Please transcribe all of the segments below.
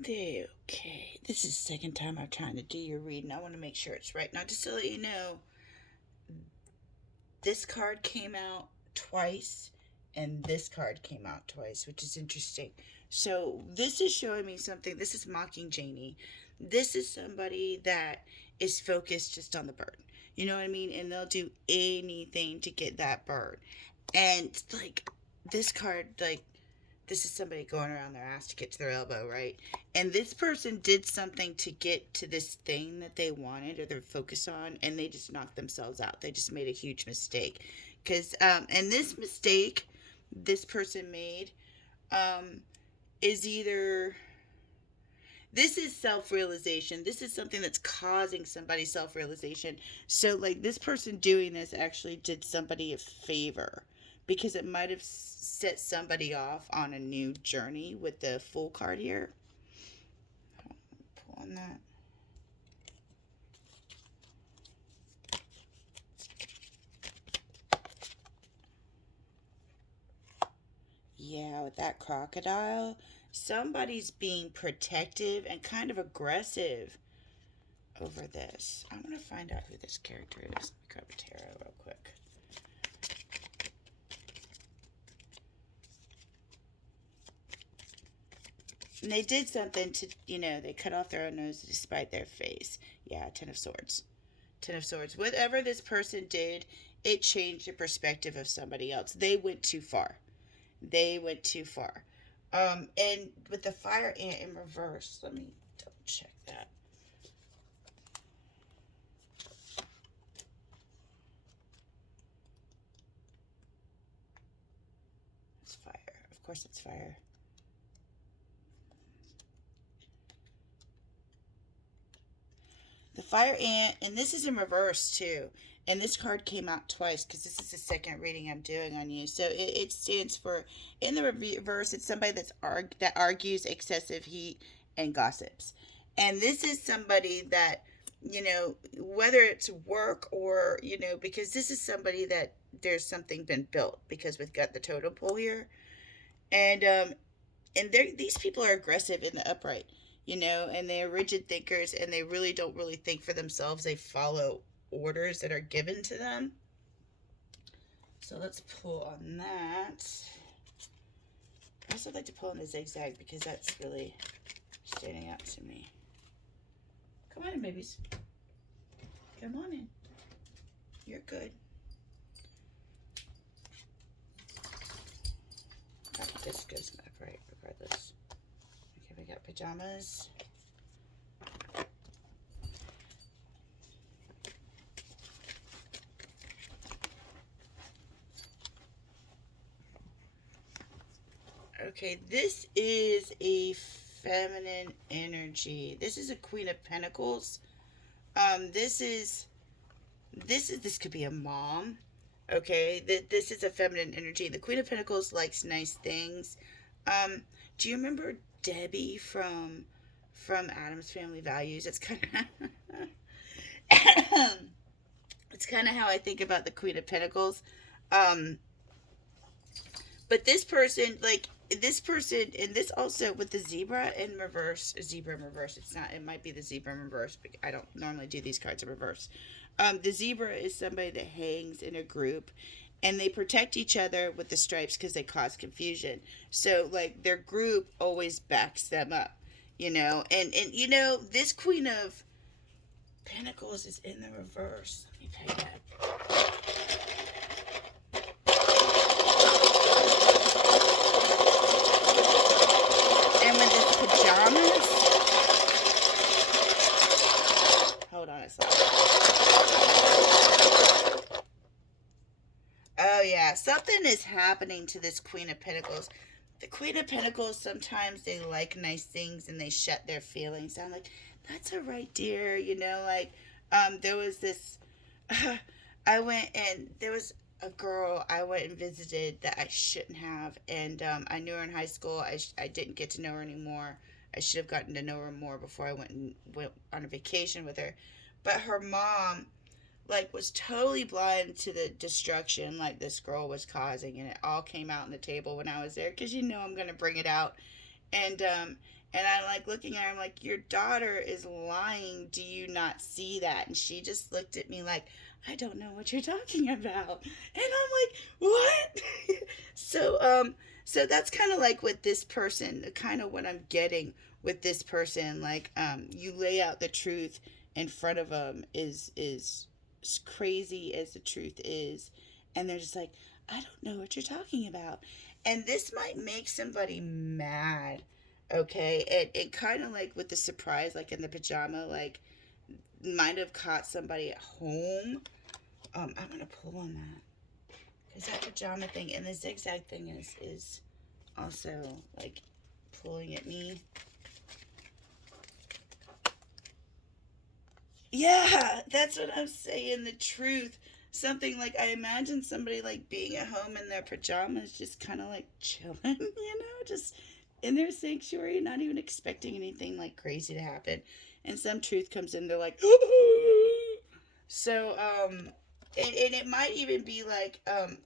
Okay, this is the second time I'm trying to do your reading. I want to make sure it's right. Now, just to let you know, this card came out twice, and this card came out twice, which is interesting. So, this is showing me something. This is Mocking Janie. This is somebody that is focused just on the bird. You know what I mean? And they'll do anything to get that bird. And, like, this card, like, this is somebody going around their ass to get to their elbow, right? And this person did something to get to this thing that they wanted or they're focused on, and they just knocked themselves out. They just made a huge mistake. And this mistake this person made um, is either this is self-realization. This is something that's causing somebody self-realization. So like this person doing this actually did somebody a favor because it might have set somebody off on a new journey with the Fool card here. Pull on that. Yeah, with that crocodile, somebody's being protective and kind of aggressive over this. I'm going to find out who this character is. Let me grab a tarot real quick. And they did something to, they cut off their own nose despite their face. Yeah, Ten of Swords. Ten of Swords. Whatever this person did, it changed the perspective of somebody else. They went too far. They went too far. And with the Fire Ant in reverse, let me double check that. It's fire. Of course it's fire. The Fire Ant, and this is in reverse too. And this card came out twice because this is the second reading I'm doing on you. So it stands for, in the reverse, it's somebody that argues excessive heat and gossips. And this is somebody that, whether it's work or, because this is somebody that there's something been built because we've got the totem pole here. And these people are aggressive in the upright, and they're rigid thinkers and they really don't really think for themselves. They follow orders that are given to them. So let's pull on that. I also like to pull on the zigzag because that's really standing out to me. Come on in, babies. Come on in. You're good. This goes upright regardless. Okay, we got pajamas. Okay, this is a feminine energy. This is a Queen of Pentacles. This could be a mom. Okay, this is a feminine energy. The Queen of Pentacles likes nice things. Do you remember Debbie from Addams Family Values? It's kind of it's kind of how I think about the Queen of Pentacles. But this person, and this also with the zebra in reverse, it's not, it might be the zebra in reverse, but I don't normally do these cards in reverse. The zebra is somebody that hangs in a group and they protect each other with the stripes because they cause confusion. So, like, their group always backs them up, and this Queen of Pentacles is in the reverse. Let me pay that. And with his pajamas, hold on a second. Oh yeah, something is happening to this Queen of Pentacles. The Queen of Pentacles, sometimes they like nice things and they shut their feelings down. Like, that's all right, dear. There was this. I went and there was a girl I went and visited that I shouldn't have, and I knew her in high school. I didn't get to know her anymore. I should have gotten to know her more before I went on a vacation with her. But her mom, like, was totally blind to the destruction like this girl was causing, and it all came out on the table when I was there because I'm gonna bring it out. And And I'm like looking at her, I'm like, your daughter is lying. Do you not see that? And she just looked at me like, I don't know what you're talking about. And I'm like, what? So that's kind of like with this person, kind of what I'm getting with this person. Like, you lay out the truth in front of them is as crazy as the truth is. And they're just like, I don't know what you're talking about. And this might make somebody mad. Okay, it kind of like with the surprise, like in the pajama, like might have caught somebody at home. I'm gonna pull on that because that pajama thing and the zigzag thing is also like pulling at me. Yeah, that's what I'm saying. The truth. Something like I imagine somebody like being at home in their pajamas, just kind of like chilling, just in their sanctuary, not even expecting anything like crazy to happen. And some truth comes in, they're like, so, and it might even be like,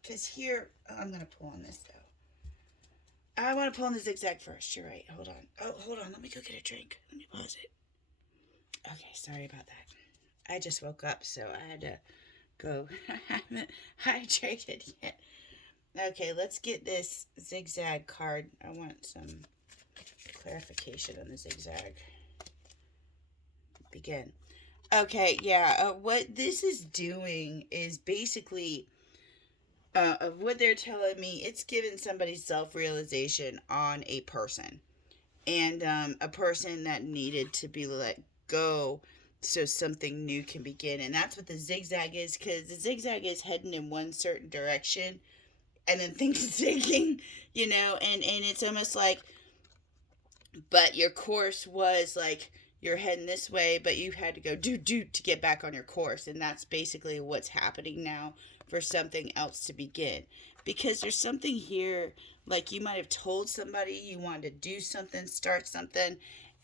because here, I'm going to pull on this though. I want to pull on the zigzag first. You're right. Hold on. Oh, hold on. Let me go get a drink. Let me pause it. Okay, sorry about that. I just woke up, so I had to go. I haven't hydrated yet. Okay, let's get this zigzag card. I want some clarification on the zigzag. Begin. Okay, yeah. What this is doing is basically, of what they're telling me, it's giving somebody self-realization on a person. And a person that needed to be let go so something new can begin. And that's what the zigzag is, because the zigzag is heading in one certain direction and then things zigging, and it's almost like, but your course was like, you're heading this way, but you had to go do to get back on your course. And that's basically what's happening now for something else to begin. Because there's something here, like you might have told somebody you wanted to do something, start something,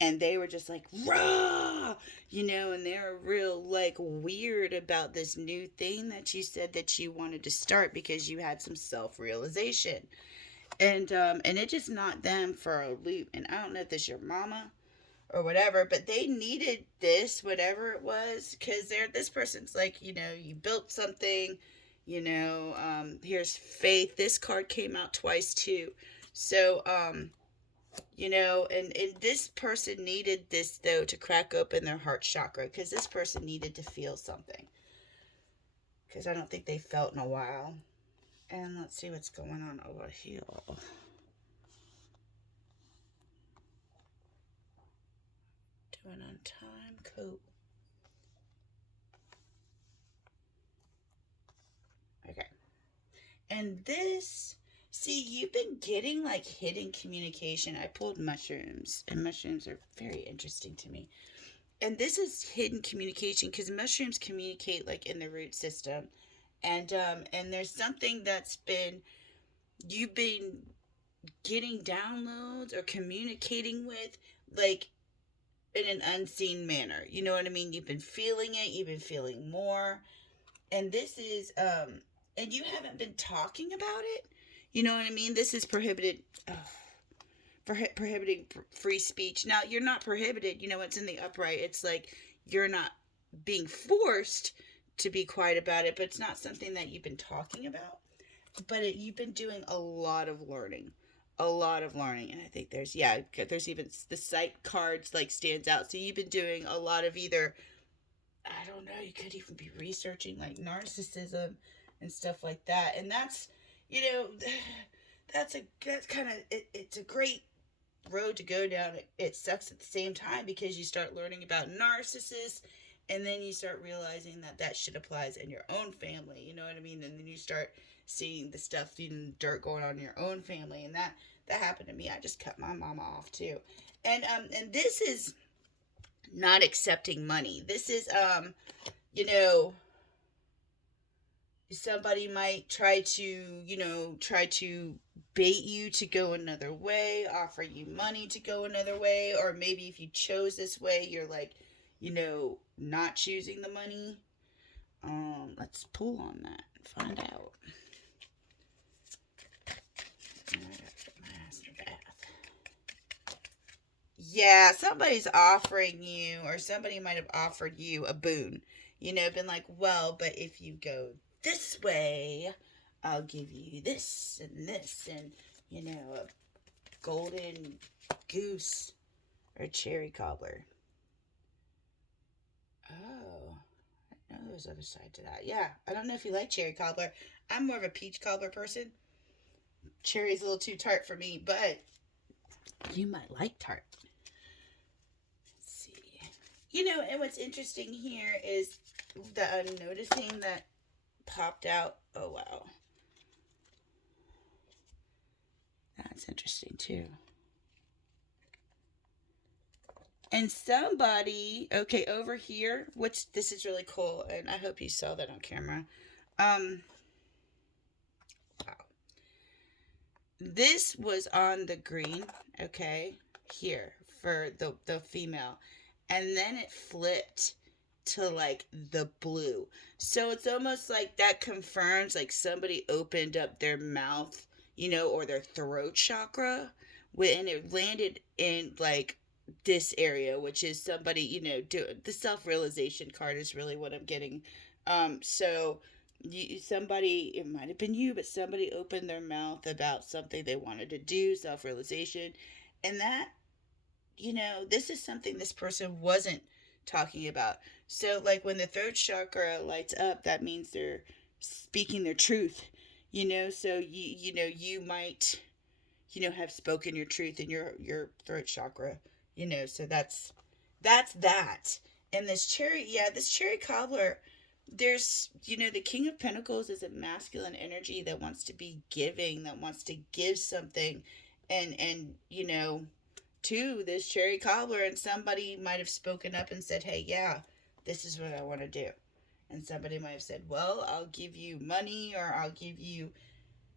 and they were just like, rah, and they were real like weird about this new thing that you said that you wanted to start because you had some self-realization. And it just knocked them for a loop. And I don't know if this is your mama or whatever, but they needed this, whatever it was, because this person's like, you built something, here's faith. This card came out twice too. So, and this person needed this though to crack open their heart chakra, because this person needed to feel something, because I don't think they felt in a while. And let's see what's going on over here. Doing on time. Cool. Okay. And this, see, you've been getting like hidden communication. I pulled mushrooms, and mushrooms are very interesting to me. And this is hidden communication because mushrooms communicate like in the root system. And there's something that's been, you've been getting downloads or communicating with, like, in an unseen manner. You know what I mean? You've been feeling it, you've been feeling more. And this is, and you haven't been talking about it. You know what I mean? This is prohibited, prohibiting free speech. Now, you're not prohibited, it's in the upright. It's like you're not being forced to be quiet about it, but it's not something that you've been talking about. But you've been doing a lot of learning. A lot of learning. And I think there's even the sight cards like stands out. So you've been doing a lot of either, I don't know, you could even be researching like narcissism and stuff like that. And that's, that's kind of, it's a great road to go down. It sucks at the same time because you start learning about narcissists, and then you start realizing that shit applies in your own family. You know what I mean? And then you start seeing the stuff, dirt going on in your own family. And that happened to me. I just cut my mama off too. And this is not accepting money. This is, somebody might try to bait you to go another way, offer you money to go another way, or maybe if you chose this way, you're like, not choosing the money. Let's pull on that and find out. I gotta get my ass in the bath. Yeah, somebody's offering you, or somebody might have offered you a boon. You know, been like, well, but if you go this way, I'll give you this, and, you know, a golden goose or cherry cobbler. Oh, I know there's other side to that. Yeah, I don't know if you like cherry cobbler. I'm more of a peach cobbler person. Cherry's a little too tart for me, but you might like tart. Let's see. You know, and what's interesting here is that I'm noticing that popped out. Oh, wow. That's interesting, too. And somebody, okay, over here, which this is really cool, and I hope you saw that on camera. Um, wow. This was on the green, okay, here for the female, and then it flipped to like the blue. So it's almost like that confirms like somebody opened up their mouth, you know, or their throat chakra, and it landed in like this area, which is somebody, you know, do the self-realization card is really what I'm getting. So somebody, it might have been you, but somebody opened their mouth about something they wanted to do, self-realization, and that, you know, this is something this person wasn't talking about. So, like when the throat chakra lights up, that means they're speaking their truth, you know. So you know, you might, you know, have spoken your truth in your throat chakra, you know. So that's that. And this cherry, yeah, this cherry cobbler, there's, you know, the King of Pentacles is a masculine energy that wants to be giving, that wants to give something, and you know, to this cherry cobbler, and somebody might have spoken up and said, hey, yeah, this is what I want to do. And somebody might have said, well, I'll give you money, or I'll give you,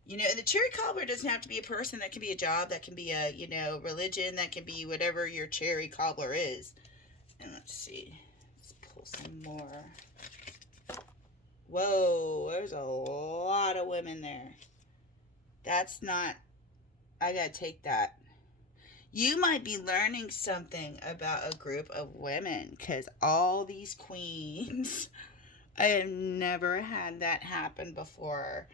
you know, and the cherry cobbler doesn't have to be a person. That can be a job, that can be a, you know, religion, that can be whatever your cherry cobbler is. And let's see, let's pull some more. Whoa, there's a lot of women there. That's not, I gotta take that. You might be learning something about a group of women, because all these queens, I have never had that happen before.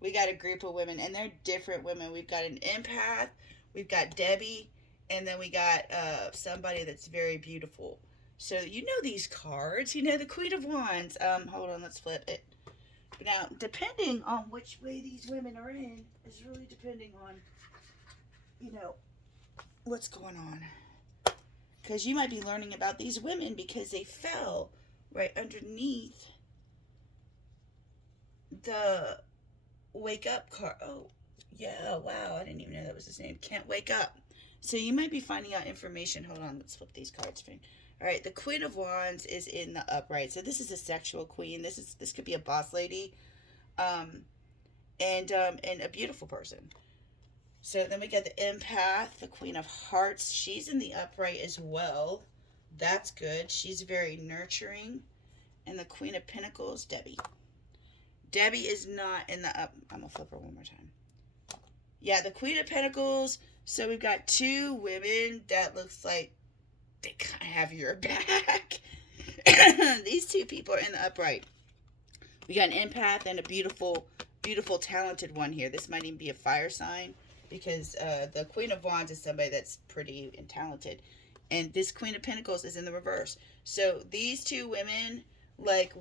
We got a group of women, and they're different women. We've got an empath, we've got Debbie, and then we got somebody that's very beautiful. So you know these cards, you know the Queen of Wands. Hold on, let's flip it. Now, depending on which way these women are in, is really depending on, you know, what's going on. Because you might be learning about these women because they fell right underneath the wake up card. Oh, yeah, wow, I didn't even know that was his name. Can't wake up. So you might be finding out information. Hold on, let's flip these cards for you. All right, the Queen of Wands is in the upright. So this is a sexual queen. This could be a boss lady, um, and a beautiful person. So then we got the empath, the Queen of Hearts. She's in the upright as well. That's good. She's very nurturing. And the Queen of Pentacles, Debbie. Debbie is not in the up. I'm going to flip her one more time. Yeah, the Queen of Pentacles. So we've got two women that looks like they kind of have your back. These two people are in the upright. We got an empath and a beautiful, beautiful, talented one here. This might even be a fire sign, because the Queen of Wands is somebody that's pretty and talented. And this Queen of Pentacles is in the reverse. So these two women, like,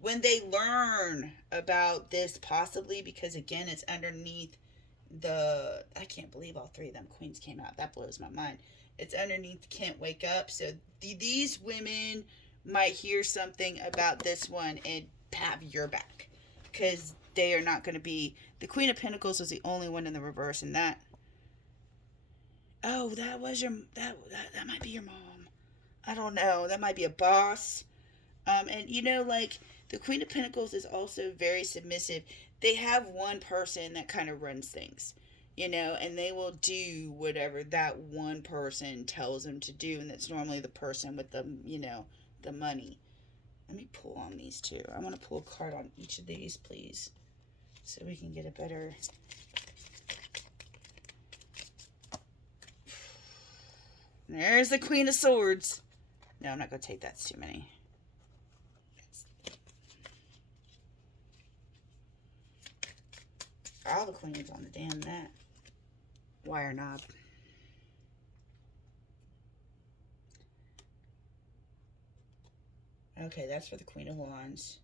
when they learn about this, possibly, because again, it's underneath the, I can't believe all three of them queens came out. That blows my mind. It's underneath Can't Wake Up. So these women might hear something about this one and have your back, because they are not going to be, the Queen of Pentacles was the only one in the reverse, and that, oh, that was your, that might be your mom. I don't know, that might be a boss. And you know, like, the Queen of Pentacles is also very submissive. They have one person that kind of runs things, you know, and they will do whatever that one person tells them to do, and that's normally the person with the, you know, the money. Let me pull on these two. I want to pull a card on each of these, please, so we can get a better... There's the Queen of Swords. No, I'm not going to take that. It's too many. All the queens on the damn net. Wire knob. Okay, that's for the Queen of Wands.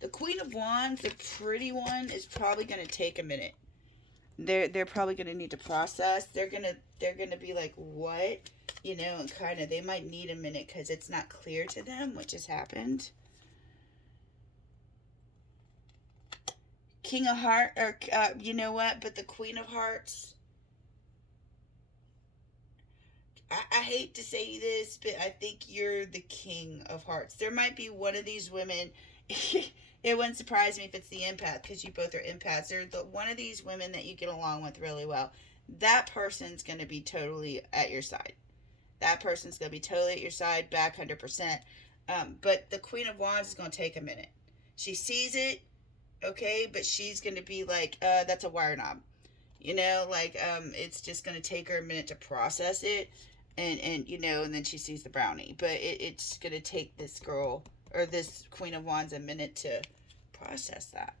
The Queen of Wands, the pretty one, is probably going to take a minute. They're probably going to need to process. They're going to be like, what? You know, and kind of, they might need a minute because it's not clear to them what just happened. King of Hearts, or you know what? But the Queen of Hearts, I hate to say this, but I think you're the King of Hearts. There might be one of these women. It wouldn't surprise me if it's the empath, because you both are empaths. They're one of these women that you get along with really well. That person's going to be totally at your side. That person's going to be totally at your side, back 100%. But the Queen of Wands is going to take a minute. She sees it, okay, but she's going to be like, that's a wire knob. You know, like, it's just going to take her a minute to process it. And you know, and then she sees the brownie. But it's going to take this girl, or this Queen of Wands, a minute to process that.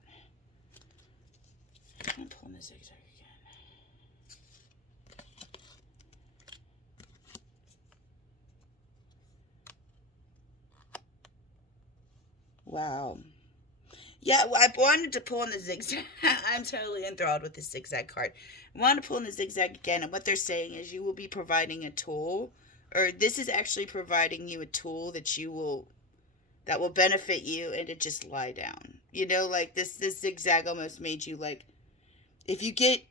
I'm pulling the zigzag again. Wow. Yeah, well, I wanted to pull in the zigzag. I'm totally enthralled with the zigzag card. I wanted to pull in the zigzag again, and what they're saying is you will be providing a tool, or this is actually providing you a tool that will benefit you, and to just lie down. You know, like this zigzag almost made you like, if you get,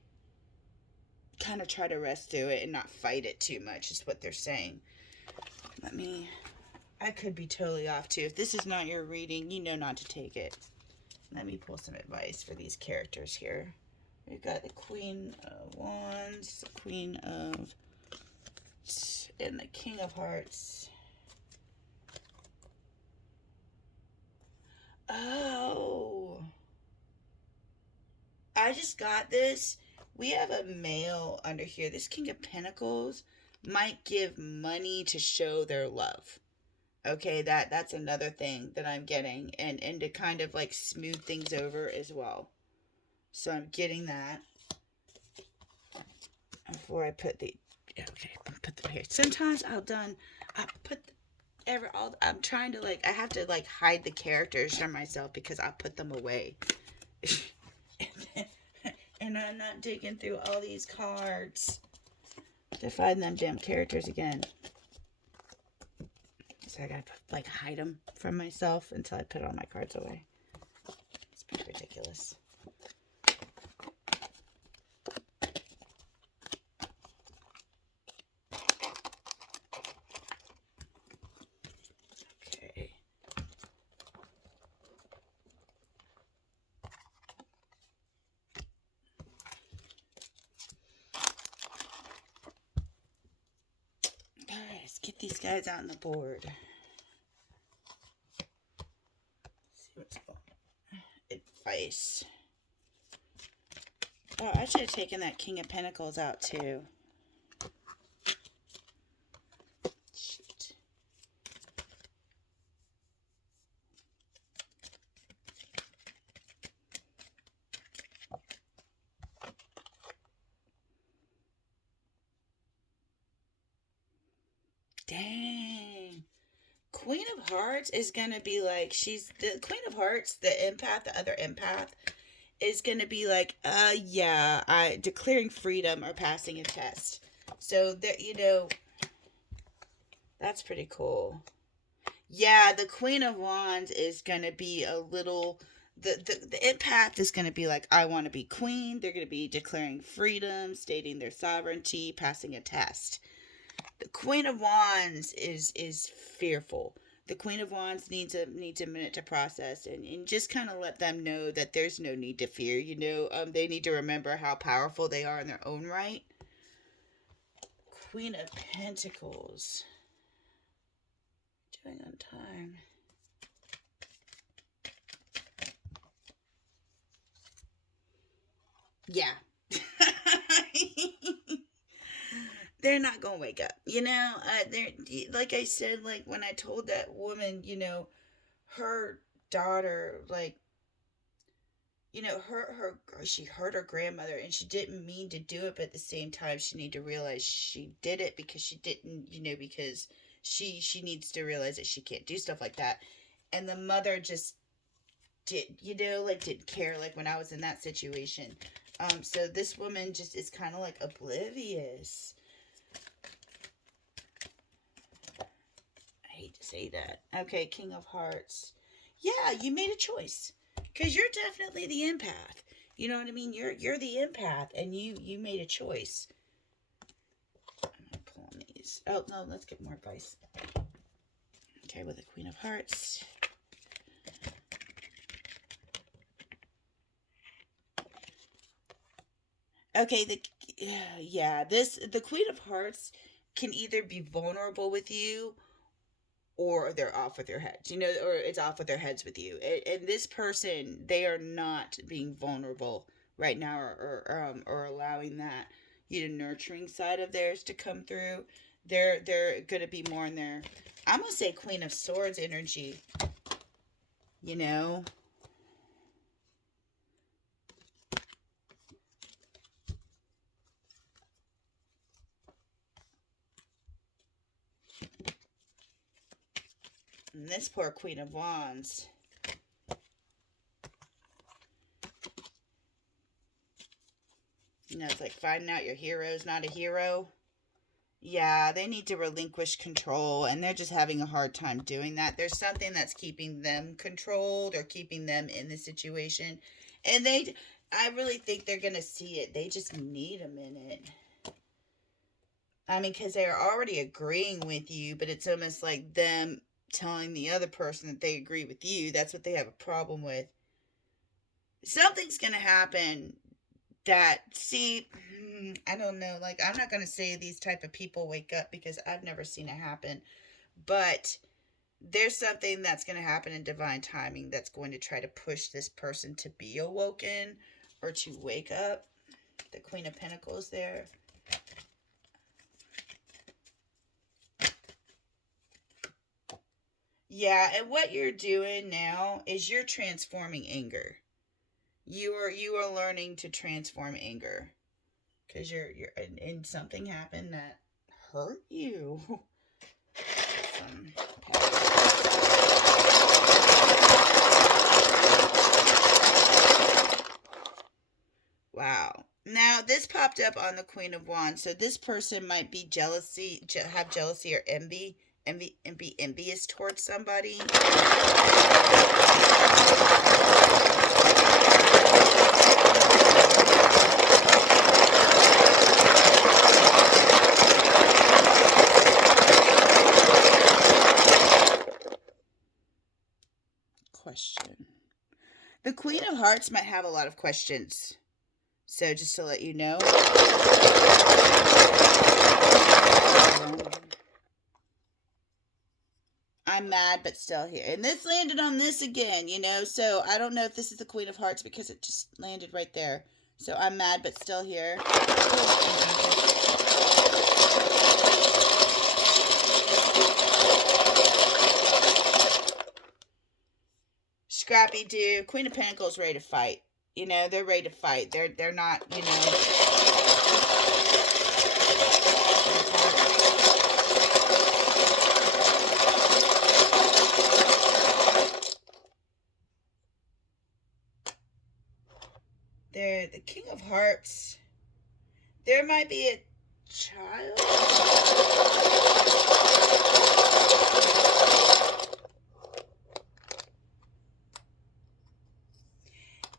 kind of try to rest through it and not fight it too much, is what they're saying. I could be totally off too. If this is not your reading, you know not to take it. Let me pull some advice for these characters here. We've got the Queen of Wands, the Queen of, and the King of Hearts. Oh, I just got this. We have a male under here. This King of Pentacles might give money to show their love. Okay, that's another thing that I'm getting, and to kind of like smooth things over as well. So I'm getting that before I put the, okay, put the page. Sometimes I put I'm trying to like, I have to like hide the characters from myself because I put them away. And I'm not digging through all these cards to find them damn characters again. So I gotta like hide them from myself until I put all my cards away. It's pretty ridiculous. Okay. Alright, let's get these guys out on the board. See what's going on. Advice. Oh, I should have taken that King of Pentacles out too. Shoot. Dang. Queen of Hearts is going to be like, she's the Queen of Hearts, the empath, the other empath, is going to be like, yeah, I declaring freedom or passing a test. So that, you know, that's pretty cool. Yeah, the Queen of Wands is going to be a little, the empath is going to be like, I want to be queen. They're going to be declaring freedom, stating their sovereignty, passing a test. The Queen of Wands is fearful. The Queen of Wands needs a minute to process, and just kind of let them know that there's no need to fear. You know, they need to remember how powerful they are in their own right. Queen of Pentacles. Doing on time. Yeah. they're not gonna wake up. They're, like I said, like when I told that woman, her daughter, like, she hurt her grandmother, and she didn't mean to do it, but at the same time, she need to realize she did it because she didn't, because she needs to realize that she can't do stuff like that. And the mother just did, like, didn't care, like when I was in that situation. So this woman just is kind of like oblivious. I hate to say that. Okay, King of Hearts. Yeah, you made a choice. Because you're definitely the empath. You know what I mean? You're the empath, and you made a choice. I'm gonna pull on these. Oh no, let's get more advice. Okay, with the Queen of Hearts. Okay, the Queen of Hearts can either be vulnerable with you, or they're off with their heads, or it's off with their heads with you. And this person, they are not being vulnerable right now, or allowing that, nurturing side of theirs to come through. They're gonna be more in their, I'm gonna say, Queen of Swords energy. You know, and this poor Queen of Wands. It's like finding out your hero's not a hero. Yeah, they need to relinquish control, and they're just having a hard time doing that. There's something that's keeping them controlled or keeping them in the situation. And I really think they're going to see it. They just need a minute. I mean, because they're already agreeing with you, but it's almost like them telling the other person that they agree with you. That's what they have a problem with. Something's going to happen that, see, I don't know, like, I'm not going to say these type of people wake up, because I've never seen it happen, but there's something that's going to happen in divine timing that's going to try to push this person to be awoken or to wake up. The Queen of Pentacles there. Yeah, and what you're doing now is you're transforming anger. You are learning to transform anger, because you're and something happened that hurt you. Wow. Now this popped up on the Queen of Wands, so this person might be have jealousy or envy, and be envious towards somebody. Question. The Queen of Hearts might have a lot of questions. So just to let you know. I'm mad, but still here. And this landed on this again, so I don't know if this is the Queen of Hearts, because it just landed right there. So I'm mad, but still here. Scrappy Doo. Queen of Pentacles ready to fight. They're ready to fight. They're not, They're the King of Hearts. There might be a child.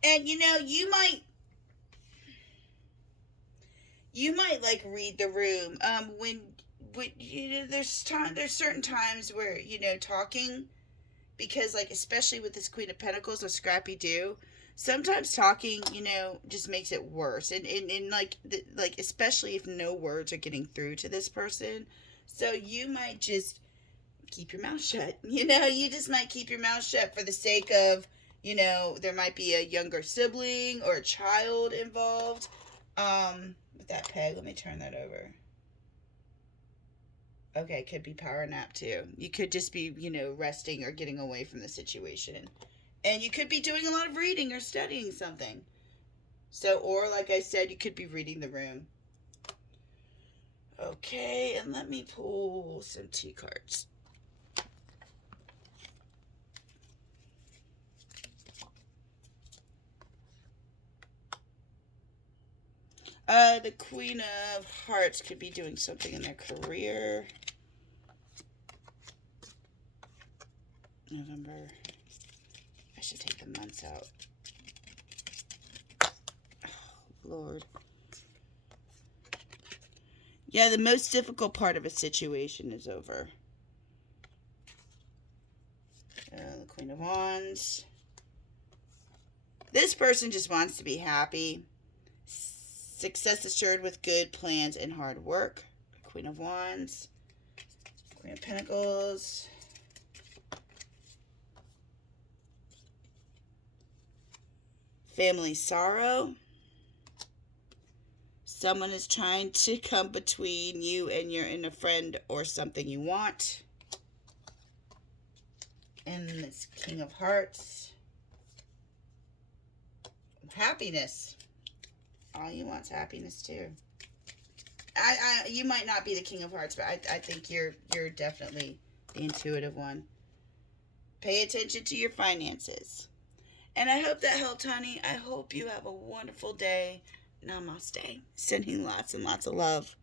And you might like read the room. When there's certain times where talking, because like especially with this Queen of Pentacles with Scrappy Doo, sometimes talking just makes it worse, and like especially if no words are getting through to this person. So you might just keep your mouth shut. You just might keep your mouth shut for the sake of, there might be a younger sibling or a child involved. With that peg, let me turn that over. Okay, could be power nap too. You could just be, resting or getting away from the situation. And you could be doing a lot of reading or studying something. So, or like I said, you could be reading the room. Okay, and let me pull some tea cards. The Queen of Hearts could be doing something in their career. November. I should take the months out. Oh, Lord. Yeah, the most difficult part of a situation is over. The Queen of Wands. This person just wants to be happy. Success assured with good plans and hard work. Queen of Wands. Queen of Pentacles. Family sorrow. Someone is trying to come between you and a friend or something you want. And this King of Hearts. Happiness. All you want's happiness too. You might not be the King of Hearts, but I think you're definitely the intuitive one. Pay attention to your finances. And I hope that helped, honey. I hope you have a wonderful day. Namaste. Sending lots and lots of love.